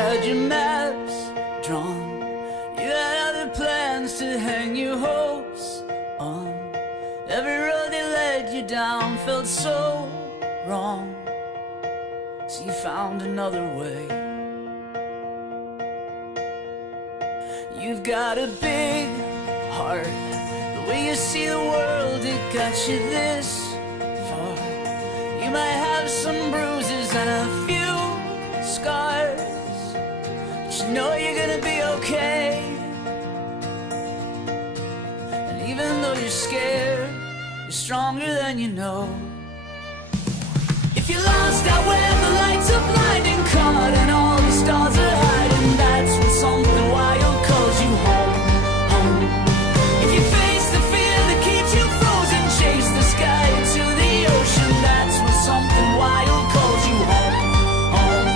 had your maps drawn, you had other plans to hang your hopes on. Every road that led you down felt so wrong, so you found another way. You've got a big heart, the way you see the world, it got you this far. You might have some bruises and a few scars, but you know you're gonna be okay. And even though you're scared, you're stronger than you know. If you're lost out where the lights are blinding, caught and all the stars are hiding, that's when something wild calls you home, home. If you face the fear that keeps you frozen, chase the sky into the ocean, that's when something wild calls you home, home.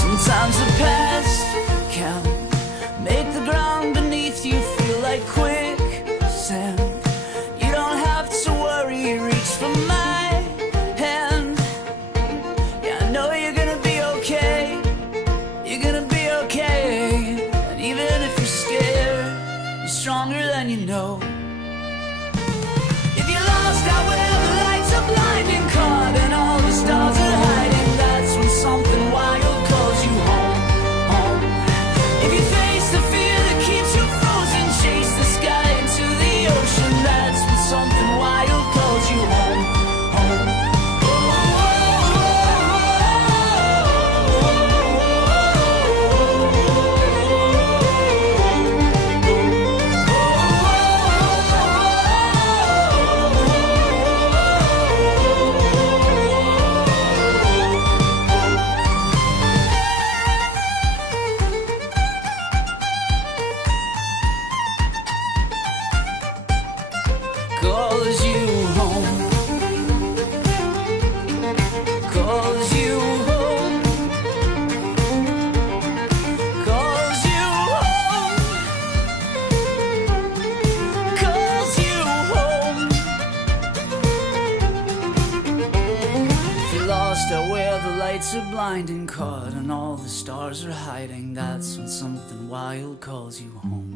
Sometimes the past can make the ground beneath you feel like quicksand. You don't have to worry, reach for my hand. Yeah, I know you're gonna be okay. You're gonna be okay. And even if you're scared, you're stronger than you know. If you're lost out where the lights are blinding, caught and all the stars are hiding, that's when something wild calls you home, home. If you face the fear that keeps you frozen, chase the sky into the ocean, that's when something wild calls you home, home. Calls you home, calls you home, calls you home, calls you home. If you're lost out where the lights are blinding, caught and all the stars are hiding, that's when something wild calls you home.